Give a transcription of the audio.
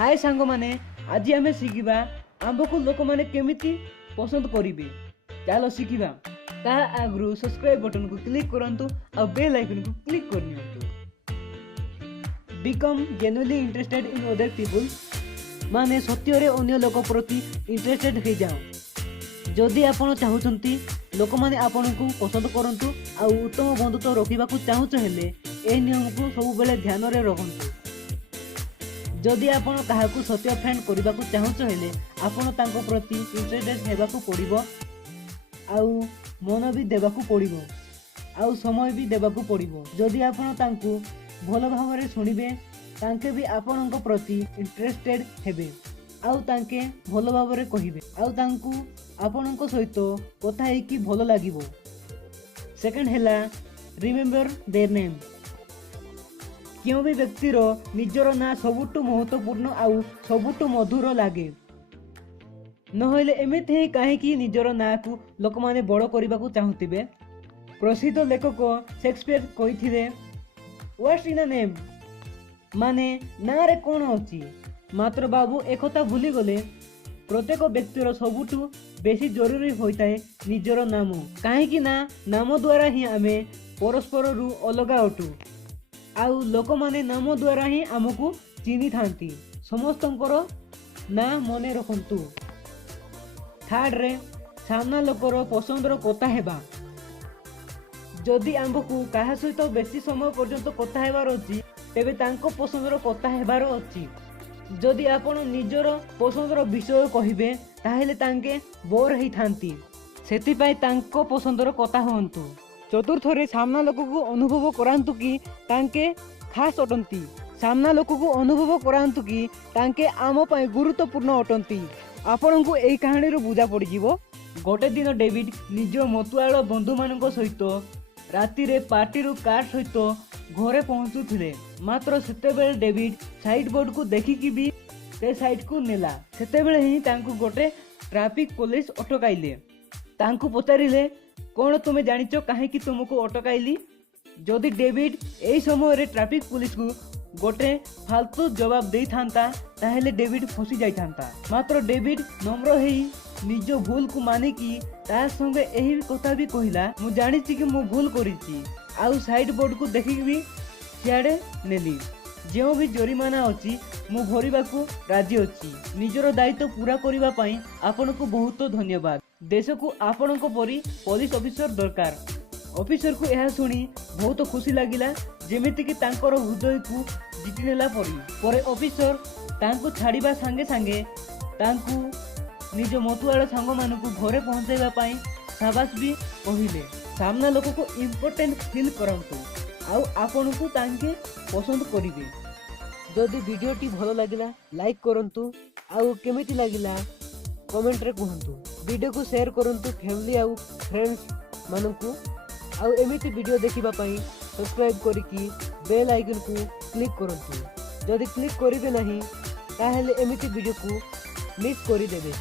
हाय सांग माने आज आम शिखा आंब को लोक मैंने केमिति पसंद करेंगे। चलो शिखा ता आगु सब्सक्राइब बटन को क्लिक करंतु और बेल आइकन को क्लिक कर नियंतु। Become genuinely interested in other people माने सत्य अन्य लोक प्रति इंटरेस्टेड हो जाओ। जदि आपण चाहूँगी लोक मैंने आपण को पसंद करंतु आ उत्तम बंधुत्व रखा चाहूँ हेले ए नियम को सब बेले ध्यान में रखु। जदि आपण काहाकू सत्य फ्रेंड करने को चाहूँ हेले आपण तांको प्रति इंटरेस्टेड हेबाकू पड़िबो आउ मन भी देबाकू पड़िबो आउ समय भी देबाकू पड़िबो। जदि आपण तांको भल भाव में शुणिबे तांके भी आपणक प्रति इंटरेस्टेड हेबे आउ तांके भल भाव में कहिबे आउ तांको आपणक सहित कथा हेकी भल लागिबो। सेकंड हैला रिमेम्बर देयर नेम। क्यों भी व्यक्तिर निजर ना सबुठु महत्वपूर्ण आउ सबुठु मधुर लगे नहले एमिति ही कहीं निजर ना को लोक माने बड़ करने को चाहूथिबे। प्रसिद्ध लेखक शेक्सपियर कही व्हाट्स इन अ नेम माने ना रे कौन अच्छी। मात्र बाबू एकथा भूली गले प्रत्येक व्यक्तिर सबुठु बेसी जरूरी होता है निजर नाम। कहीं ना नाम द्वारा ही आमे परस्पर रु अलग अटू आउ लोक माने नाम द्वारा ही आमको चिन्ही थांती। समस्तंकर ना मने रखंतु। थर्ड रे सामना लोकर पसंदर कथा हेबा। जदि आमको कहा सहित बेसी समय पर्यंत कथा हेबार अछि तेबे तांको पसंदर कथा हेबार अछि। जदि आपण निजर पसंदर विषय कहिबे ताहेले तांके बोर हेई थांती। सेतिपाई तांको पसंदर कथा होंतु। चतुर्थ रे सामना लोक को अनुभव करांतु कि तांके खास अटंती। सामना लोक को अनुभव करांतु कि तांके आम पाई गुरुत्वपूर्ण अटंती। आपण को एई कहानी रो बुझा पड़ जिवो। गोटे दिन डेविड निज मतुआल बंधु मानक सहित राति रे पार्टी रू कार सहित घरे पहुंचुथिले। मात्र सेतेबेले डेविड साइड बोर्ड को देखिकी भी से साइड को नेला। सेतेबेले ही तांको गोटे ट्रैफिक पुलिस अटकाइले। तांको पचारिले कौन तुम्हें जानिच कहीं तुमको अटकाइली। जदि डेविड यही समय ट्रैफिक पुलिस को गोटे फालतू जवाब दे थांता ताहेले डेविड फसी जाई थांता। मात्र डेविड नम्र हेई निज भूल को मानिकी ता संगे यही कथा भी कहला मु जानिछि कि मु भूल करिछि आउ साइड बोर्ड को देखिक भी सियाड़े नेली। जो भी जरिमाना अच्छी मु भरिबा को राजी अच्छी। निजर दायित्व पूरा करबा पई आपन को बहुत धन्यवाद। देश को आपण परी पुलिस ऑफिसर दरकार। ऑफिसर को यह सुनी बहुत खुशी लगिला जेमिति कि तांकर हृदय को जीति नेला परी। पर ऑफिसर तांको छाड़िबा संगे संगे तांको निज मतुआल सांग मानकु घरे पहुंचाइबा पई शाबाश भी कहिले। सामना लोक को इम्पोर्टेंट फील करंतु आउ आपण को तांके पसंद करिवे। जदि वीडियोटी भल लागिला लाइक करंतु आउ केमिति लागिला कमेंट रे कहंतु। वीडियो को शेयर करंतु फैमिली आउ फ्रेंड्स मानकु आउ एमिति वीडियो देखिबा पई सब्सक्राइब करिकी बेल आइकन को क्लिक करंतु। जदि क्लिक करिवे नाही ताहेले एमिति वीडियो को मिस करि देबे।